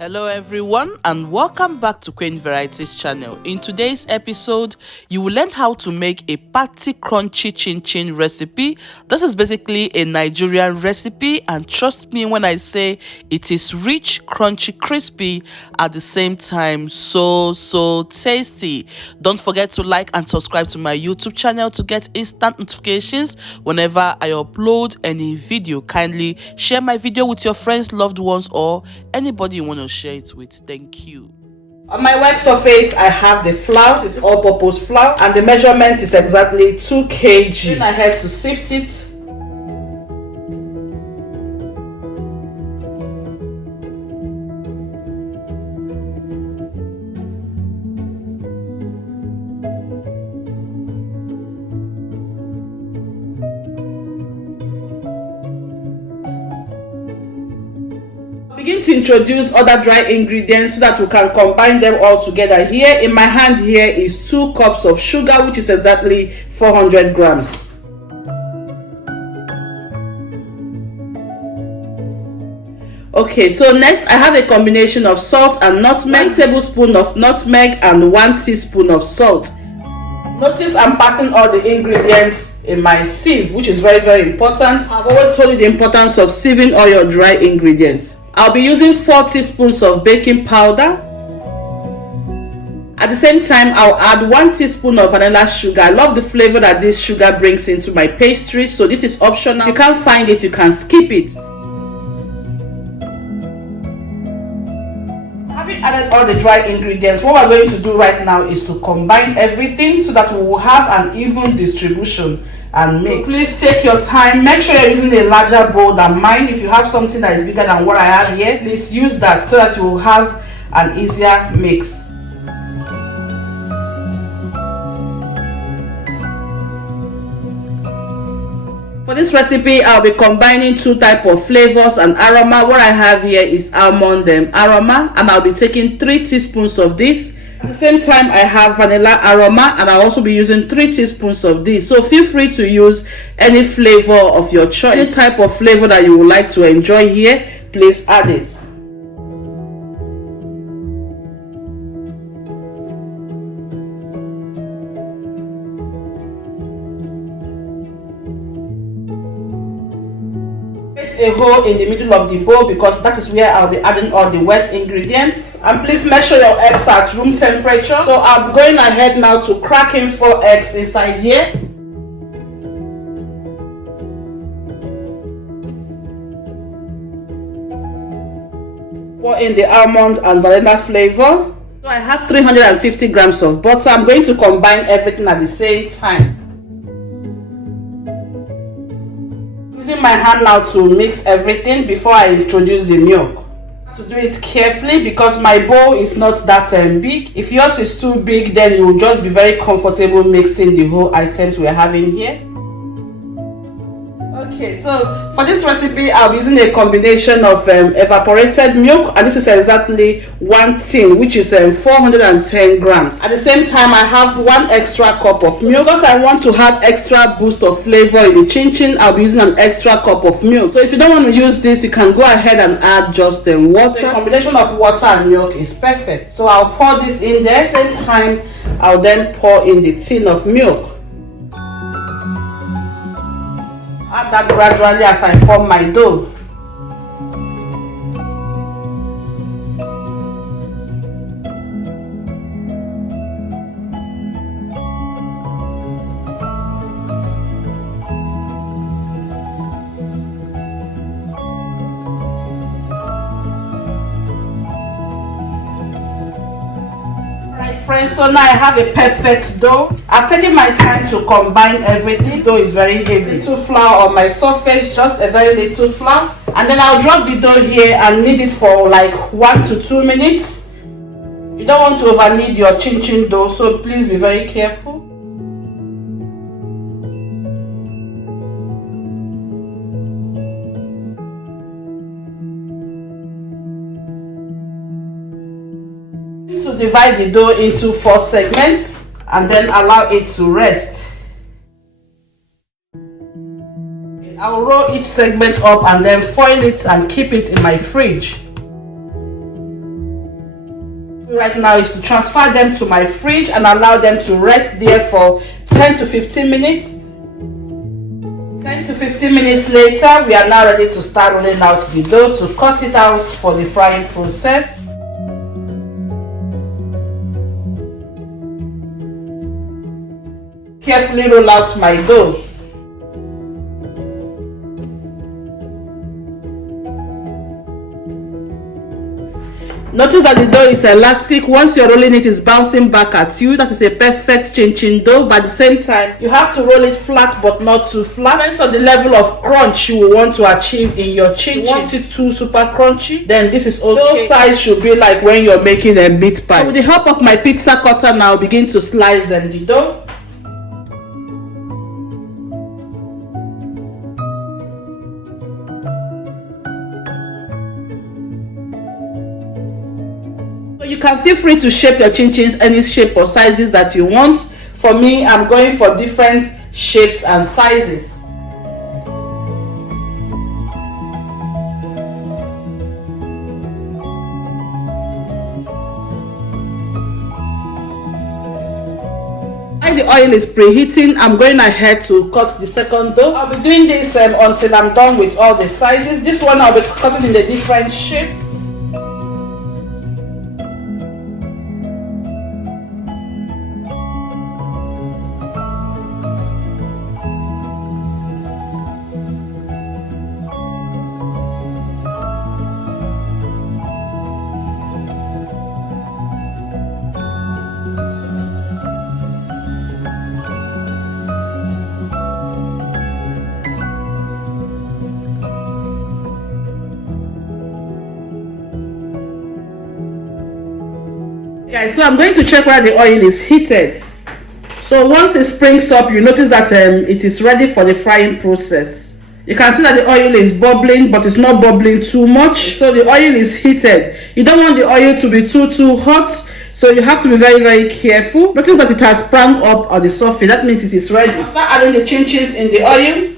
Hello everyone and welcome back to Queen Varieties channel. In today's episode, you will learn how to make a party crunchy chin-chin recipe. This is basically a Nigerian recipe, and trust me when I say it is rich, crunchy, crispy, at the same time so tasty. Don't forget to like and subscribe to my YouTube channel to get instant notifications whenever I upload any video. Kindly share my video with your friends, loved ones, or anybody you want to share it with. Thank you. On my work surface, I have the flour. It's all-purpose flour, and the measurement is exactly 2 kg. Then I had to sift it. Begin to introduce other dry ingredients so that we can combine them all together. Here in my hand here is 2 cups of sugar, which is exactly 400 grams. Okay, so next I have a combination of salt and nutmeg, 1 tablespoon of nutmeg and 1 teaspoon of salt. Notice I'm passing all the ingredients in my sieve, which is very important. I've always told you the importance of sieving all your dry ingredients. I'll be using 4 teaspoons of baking powder. At the same time, I'll add 1 teaspoon of vanilla sugar. I love the flavor that this sugar brings into my pastry, so this is optional. If you can't find it, you can skip it. Having added all the dry ingredients, what we're going to do right now is to combine everything so that we will have an even distribution and mix. So please take your time. Make sure you're using a larger bowl than mine. If you have something that is bigger than what I have here, please use that so that you will have an easier mix. For this recipe, I'll be combining 2 types of flavors and aroma. What I have here is almond aroma, and I'll be taking 3 teaspoons of this. At the same time, I have vanilla aroma, and I'll also be using 3 teaspoons of this. So feel free to use any flavor of your choice. Any type of flavor that you would like to enjoy here, please add it. A hole in the middle of the bowl because that is where I'll be adding all the wet ingredients. And please make sure your eggs are at room temperature. So I'm going ahead now to crack in 4 eggs inside here. Pour in the almond and vanilla flavor. So I have 350 grams of butter. I'm going to combine everything at the same time. Using my hand now to mix everything before I introduce the milk. To do it carefully because my bowl is not that big. If yours is too big, then you will just be very comfortable mixing the whole items we're having here. Okay, so for this recipe, I'll be using a combination of evaporated milk, and this is exactly 1 tin, which is 410 grams. At the same time, I have 1 extra cup of milk. Because I want to have extra boost of flavor in the chin-chin, I'll be using an extra cup of milk. So if you don't want to use this, you can go ahead and add just water. So a combination of water and milk is perfect. So I'll pour this in there. At the same time, I'll then pour in the tin of milk. Add that gradually as I form my dough. Friends, so now I have a perfect dough. I've taken my time to combine everything. The dough is very heavy. Little flour on my surface, just a very little flour, and then I'll drop the dough here and knead it for like 1 to 2 minutes. You don't want to over knead your chin-chin dough, so please be very careful. To divide the dough into 4 segments and then allow it to rest. I will roll each segment up and then foil it and keep it in my fridge. Right now is to transfer them to my fridge and allow them to rest there for 10 to 15 minutes. 10 to 15 minutes later, we are now ready to start rolling out the dough to cut it out for the frying process. Carefully roll out my dough. Notice that the dough is elastic. Once you're rolling it, it's bouncing back at you. That is a perfect chin-chin dough, but at the same time, you have to roll it flat but not too flat. Depends on the level of crunch you will want to achieve in your chin-chin. You want it too super crunchy, then this is okay. Dough size should be like when you're making a meat pie. So with the help of my pizza cutter now, begin to slice the dough. So you can feel free to shape your chin-chins any shape or sizes that you want. For me, I'm going for different shapes and sizes. While the oil is preheating, I'm going ahead to cut the second dough. I'll be doing this until I'm done with all the sizes. This one I'll be cutting in a different shape. Guys, so I'm going to check whether the oil is heated. So once it springs up, you notice that it is ready for the frying process. You can see that the oil is bubbling, but it's not bubbling too much. So the oil is heated. You don't want the oil to be too hot, so you have to be very careful. Notice that it has sprung up on the surface. That means it is ready. After adding the chin-chins in the oil,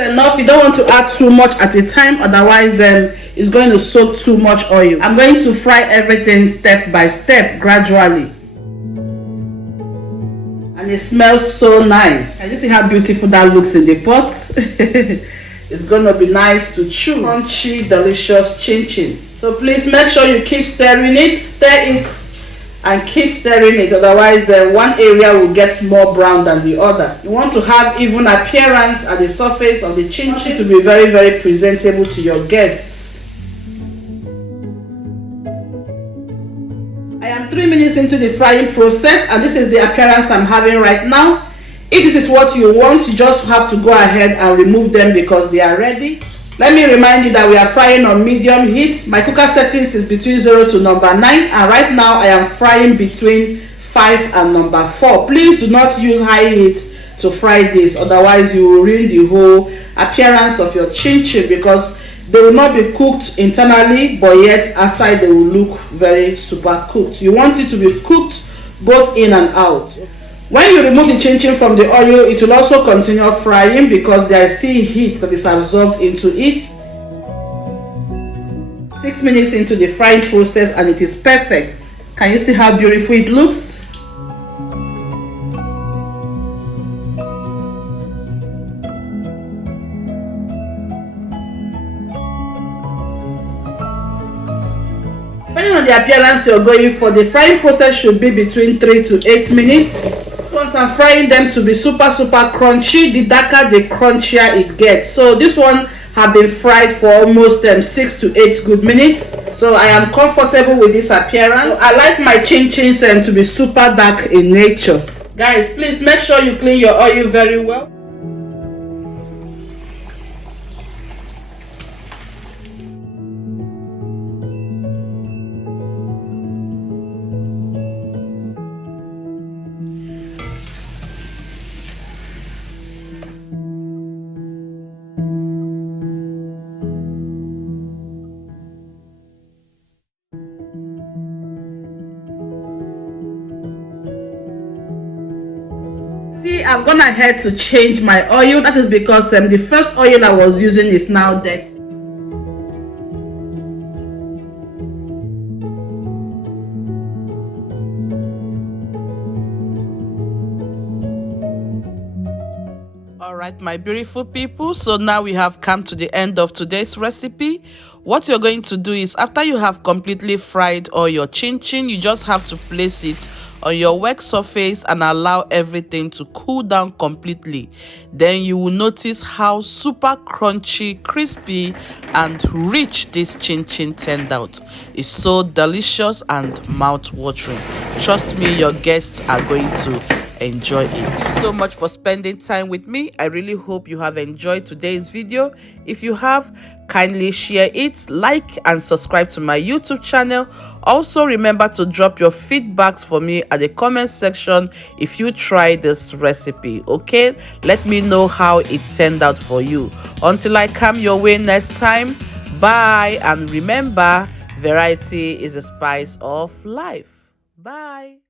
enough. You don't want to add too much at a time, otherwise it's going to soak too much oil. I'm going to fry everything step by step, gradually, and it smells so nice. Can you see how beautiful that looks in the pot? It's gonna be nice to chew. Crunchy, delicious chin-chin. So please make sure you keep stirring it, stir it and keep stirring it, otherwise one area will get more brown than the other. You want to have even appearance at the surface of the chin-chin to be very presentable to your guests. I am 3 minutes into the frying process and this is the appearance I'm having right now. If this is what you want, you just have to go ahead and remove them because they are ready. Let me remind you that we are frying on medium heat. My cooker settings is between 0 to number 9, and right now I am frying between 5 and number 4. Please do not use high heat to fry this, otherwise you will ruin the whole appearance of your chin-chin, because they will not be cooked internally, but yet outside they will look very super cooked. You want it to be cooked both in and out. When you remove the chin-chin from the oil, it will also continue frying because there is still heat that is absorbed into it. 6 minutes into the frying process and it is perfect. Can you see how beautiful it looks? Depending on the appearance you're going for, the frying process should be between 3 to 8 minutes. Once I'm frying them to be super crunchy, the darker the crunchier it gets. So this one have been fried for almost 6 to 8 good minutes. So I am comfortable with this appearance. So I like my chin-chins to be super dark in nature. Guys, please make sure you clean your oil very well. See, I've gone ahead to change my oil. That is because the first oil I was using is now dirty. Alright, my beautiful people, so now we have come to the end of today's recipe. What you're going to do is, after you have completely fried all your chin-chin, you just have to place it on your work surface and allow everything to cool down completely. Then you will notice how super crunchy, crispy and rich this chin-chin turned out. It's so delicious and mouth-watering. Trust me, your guests are going to enjoy it. Thank you so much for spending time with me. I really hope you have enjoyed today's video. If you have, kindly share it, like and subscribe to my YouTube channel. Also remember to drop your feedbacks for me at the comment section if you try this recipe. Okay, let me know how it turned out for you. Until I come your way next time, bye, and remember, variety is the spice of life. Bye.